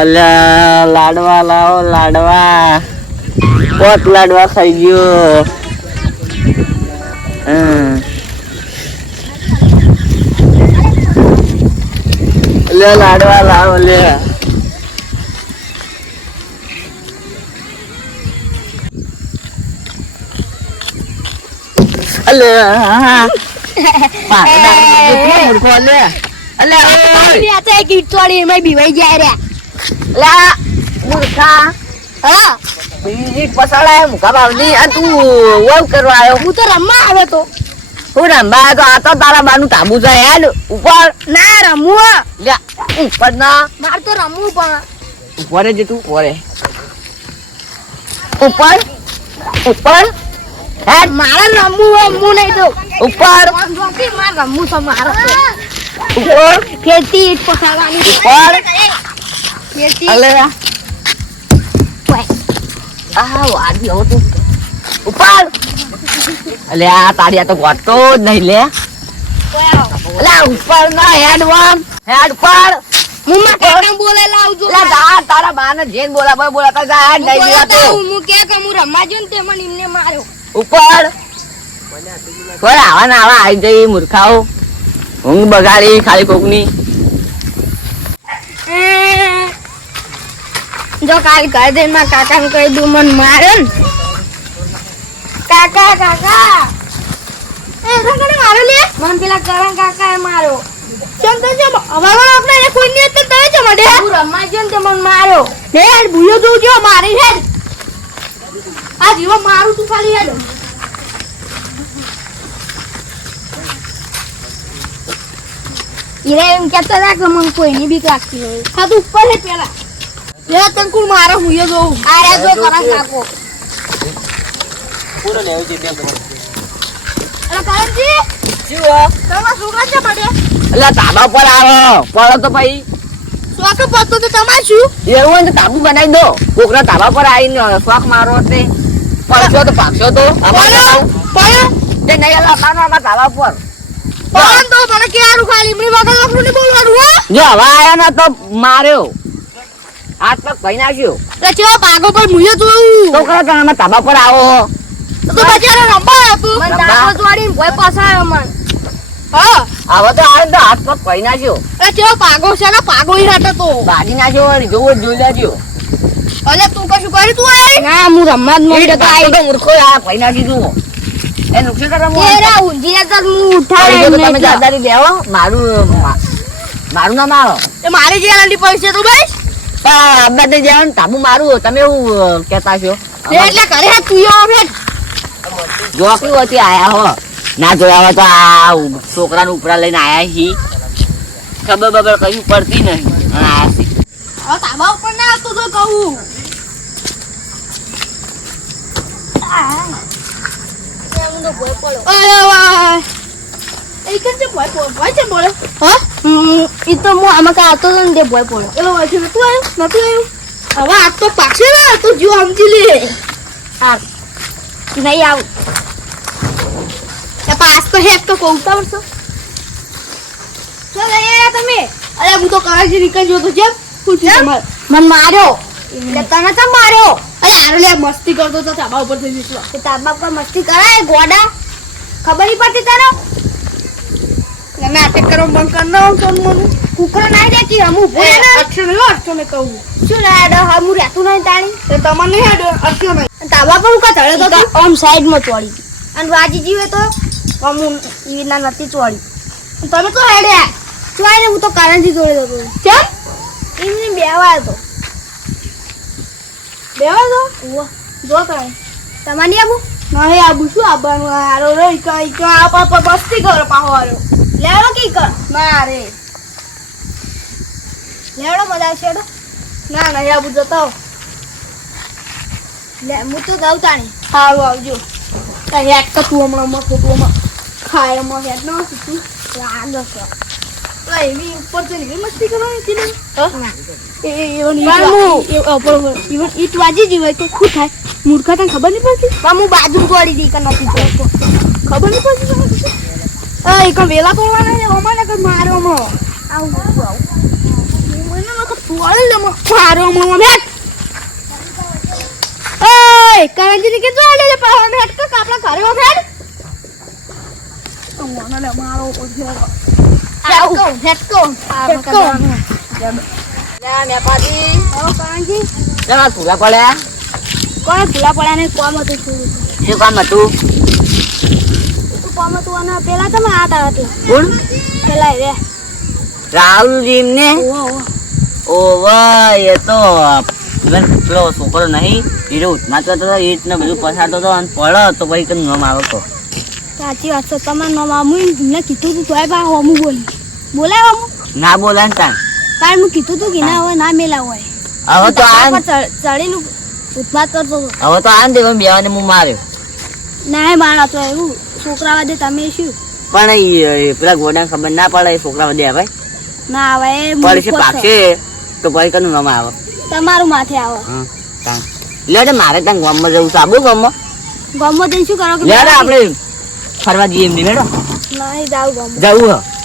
અલ્યા લાડવા લાવો લાડવા. પોત લાડવા ખાઈ ગયો. લે લાડવા લાવો લે. અલ્યા મૂર્ખો લે. અલ્યા ગીત ચોડી એમાં બીવાઈ જાય રે. લા મૂર્ખા. હા બીજી પસાડાય મુકા બાવની આ તું વવ કરવા આવ્યો. હું તો રમવા આવ્યો તો. હું રમવા તો આ તો તારા બાનું તાબુ છે યાર. ઉપર ના રમવું લે ઉપર ના મારે તો રમવું પણ ઉપર જ તું ઉપર ઉપર ઉપર હેડ મારે રમવું નહીં દઉં ઉપર મારે રમવું છે મારે ઉપર ખેતી પસાડવાની ઉપર ખેતી અલે આ વાડી હો તું ઉપર. અલે આ તારી આ તો ગોતો જ નહીં લે. અલે ઉપર ના હેડ વન હેડ પર હું માં કાકા બોલે લાવજો. લે જા તારા બાને જેન બોલાવા બોલાતા જા નહીં દેતો. હું કે હું રમવા જો ને તે મને એમને માર્યો. ઉપર કોઈ આવા ના આવા આવી જઈ મૂર્ખાઓ. ઊંઘ બગાડી ખાલી કોકની. જો કાલ કહી દે માં કાકા ને કહી દઉં મને માર્યો ને. કાકા કાકા એ કાકા મારો લે મને પેલા કરણ કાકા એ માર્યો. ચમ તો જો અમારો આપણે એ કોઈ નહીં તો તને જ મળે. હું રમવા જો ને તે મને માર્યો. હેડ ભૂયો જો જો મારી હેડ આ જીવો મારું તું ખાલી હેડ. ઈરે એમ કહેતા હતા કે મને કોઈની બીક લાગતી હોય. હા તું ઉપર હે પેલા લે તંકુ મારો હુયો જો આરે જો કરા કાકો પૂરો લેવો છે તે અલા કાંજી જીવો તમારા છોકરા છે પડે. અલા તાબા પર આવો પડો તો ભાઈ શોખ પડતો તો તમાર શું એવું તો તાબુ બનાવી દો. કોકરા તાબા પર આવીને શોખ મારો તે પડશો તો પાકશો તો પણ તે નહીં અલા તાબા પર પણ તો મને કેરું ખાલી મને વગર વગર ની બોલવાનું હો. જો હવા આયા ના તો માર્યો હાથ પગ ભાઈ નાખ્યો તો ચેવા ભાગો પર મુયો જોઉં તો કરે તમે તાબા પર આવો તો બચારો રંબા હતું મને દાખલો જોડીને ભોય પાસાયો મન. હા આવો તો આવે તો હાથ પગ ભાઈ નાખ્યો. એ ચેવા ભાગો છે ને ભાગો ઈ રાતે તો બાજી નાખ્યો વળી જોવો જોઈ લેજો. અલે તું કશું કરી તું આઈ ના હું રમવા જ એ તો આઈ તો મૂર્ખો આ ભાઈ નાખી જુઓ એ નુકસાન કરવા એરા ઊંધી તો હું ઉઠાડે તમે જવાબદારી લેવો. મારું નામ આવો એ મારી જે આલી પૈસે તો ભાઈ અબ્બા જવાનું તાબુ મારું તમે એવું કેતા છો. એટલે ઘરે તું આવે જોકી હોતી આયા હો ના જોયા હોય તો આ છોકરાનું ઉપરા લઈને આયા હી ખબર બબર કઈ પડતી નહીં આયા છે. હવે તાબા ઉપર ના આવતો તો કહું ઈ તો હું આમાં કઈ આવતો ને ભોય પડ્યો એલો વાંચી નતું આવ્યું હવે આ તો પાછે ને તું જો સમજી લે આ નહીં આવું પાસ તો હેત તો કહું ઉતાવળશો ચાલ એ તમે અરે હું તો કરાજી નીકળી ગયો તો જેમ મને માર્યો એટલે તને તો માર્યો અરે આરો લે મસ્તી કરતો તો તાબા ઉપર થઈ જતો તો તાબા પર મસ્તી કરાય ગોડા ખબર નહીં પડતી તારો તમે આટેક કરો બંધ કર ના તો મને કુકરો નાઈ દે કે હમુ ભૂલે ને અક્ષર ને કહું શું રાડો હમુ રહેતું નહીં તાણી તો તમને નહીં હેડો અક્ષર નહીં તાબા પર ઉકા ધડે તો ઓમ સાઈડ માં ચોડી અને વાજી જીવે તો હમુ ઈના નથી ચોડી તમે તો હેડે ચોઈને હું તો કારણથી જોડી દો કેમ એમને બેવા તો બેવા દો જો કાય તમારી આબુ નહીં આબુ શું આબાનું હારો રે કઈ કા પાપા મસ્તી કરો પાહો હારો લેડો કી કર ના રે લેડો બધા છેડો ના ના આબુ જતો લે હું તો દઉં તાણી સારું આવજો તારી એક તો તું હમણાં મસ્ત તું ખાય માં હેડ ન તું લાગો છો એવી ઉપર તો એવી મસ્તી કરવાની હતી ને ઈટ વાજી જીવાય તો ખુદ થાય મૂર્ખા તને ખબર નહીં પડતી હું બાજુ ગોળી દી કે નથી ખબર નહીં પડતી એક વેલા તોડવાના છે અમારે કઈ મારો આવું મને વખત તું આલે ને મારો મામા મેટ ઓય કરંજી ને કીધું આલે લે પાવા મેટ કે આપણા ઘરે હો મેટ તો મને લે મારો ઓછો હેટકો લે મેપાજી ઓ કરંજી જરા ભૂલા પડ્યા કોણ ભૂલા પડ્યા ને કોમ હતું થોડું શું કામ હતું તું કોમ હતું અને પેલા તમે આતા હતી કોણ પેલા રે રાહુલજી ને ઓ ઓવા એ તો પેલો છોકરો નહીં હીરો ઉઠનાતો હતો ઈટ ને બધું પસારતો હતો અને પડો તો પછી કેમ નામ આવે તો સાચી વાત છે તમારું નામ આમું મેં કીધું તું તોય બા હમું બોલાય હમું ના બોલાય ને તાન કારણ હું કીધું તું કે ના હોય ના મેલા હોય હવે તો આ ચડીને ઉત્પાત કરતો હતો હવે તો આ દેવા બેવાને હું માર્યો ના મારા તો એવું છોકરા વાદે તમે શું પણ ઈ પેલા ગોડા ખબર ના પડે એ છોકરા વધે ભાઈ ના આવે એ પડશે મૂર્ખો પાકશે તો પછી કનું નામ આવે છે. તમારું માથે આવે હા તાન લે મારે ત્યાં ગામમાં જવું છે આબુ ગામમાં ગમો જઈને શું કરો કે લે આપણે ફરવા જઈએ એમની મેડમ નહીં જાવ ગમો જવું હ